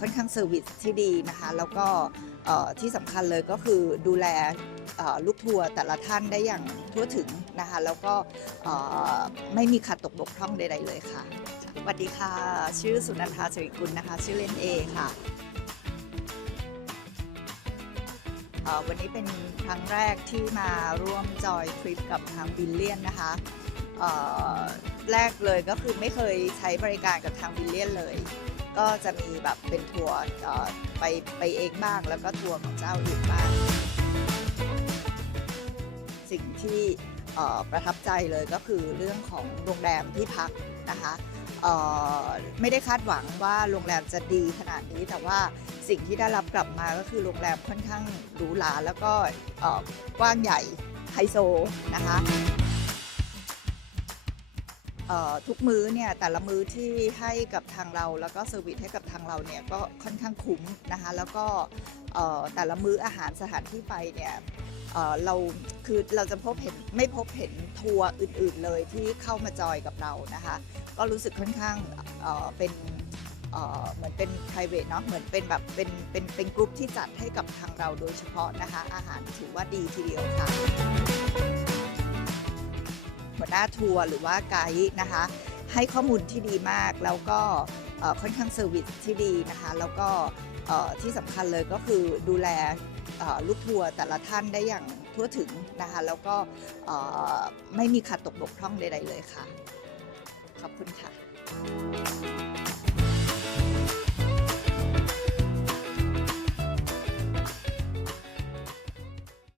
ค่อนข้างเซอร์วิสที่ดีนะคะ แล้วก็ที่สำคัญเลยก็คือดูแลลูกทัวร์แต่ละท่านได้อย่างทั่วถึงนะคะ แล้วก็ไม่มีขัดตกบกพร่องใด ๆ เลยค่ะสวัสดีค่ะ ชื่อสุนันทาสิริกุลนะคะ ชื่อเล่นเอค่ะวันนี้เป็นครั้งแรกที่มาร่วมจอยทริปกับทางบิลเลียนนะคะ แรกเลยก็คือไม่เคยใช้บริการกับทางบิลเลียนเลย ก็จะมีแบบเป็นทัวร์ไปไปเองบ้างแล้วก็ทัวร์ของเจ้าอื่นบ้าง สิ่งที่ประทับใจเลยก็คือเรื่องของโรงแรมที่พักนะคะไม่ได้คาดหวังว่าโรงแรมจะดีขนาดนี้ แต่ว่าสิ่งที่ได้รับกลับมาก็คือโรงแรมค่อนข้างหรูหราแล้วก็กว้างใหญ่ไฮโซนะคะ ทุกมื้อเนี่ยแต่ละมื้อที่ให้กับทางเราแล้วก็เซอร์วิสให้กับทางเราเนี่ยก็ค่อนข้างคุ้มนะคะแล้วก็แต่ละมื้ออาหารสถานที่ไปเนี่ยเราคือเราจะพบเห็นไม่พบเห็นทัวร์อื่นๆเลยที่เข้ามาจอยกับเรานะคะก็รู้สึกค่อนข้างเป็นเอ่อเหมือนเป็น private เนาะเหมือนเป็นแบบเป็นเป็นเป็นกลุ่มที่จัดให้กับทางเราโดยเฉพาะนะคะอาหารถือว่าดีทีเดียวค่ะ หน้าทัวร์หรือว่าไกด์นะคะ ให้ข้อมูลที่ดีมากแล้วก็ค่อนข้างเซอร์วิสที่ดีนะคะ แล้วก็ที่สำคัญเลยก็คือดูแลลูกทัวร์แต่ละท่านได้อย่างทั่วถึงนะคะ แล้วก็ไม่มีขัดตกบกพร่องใดๆเลยค่ะ ขอบคุณค่ะ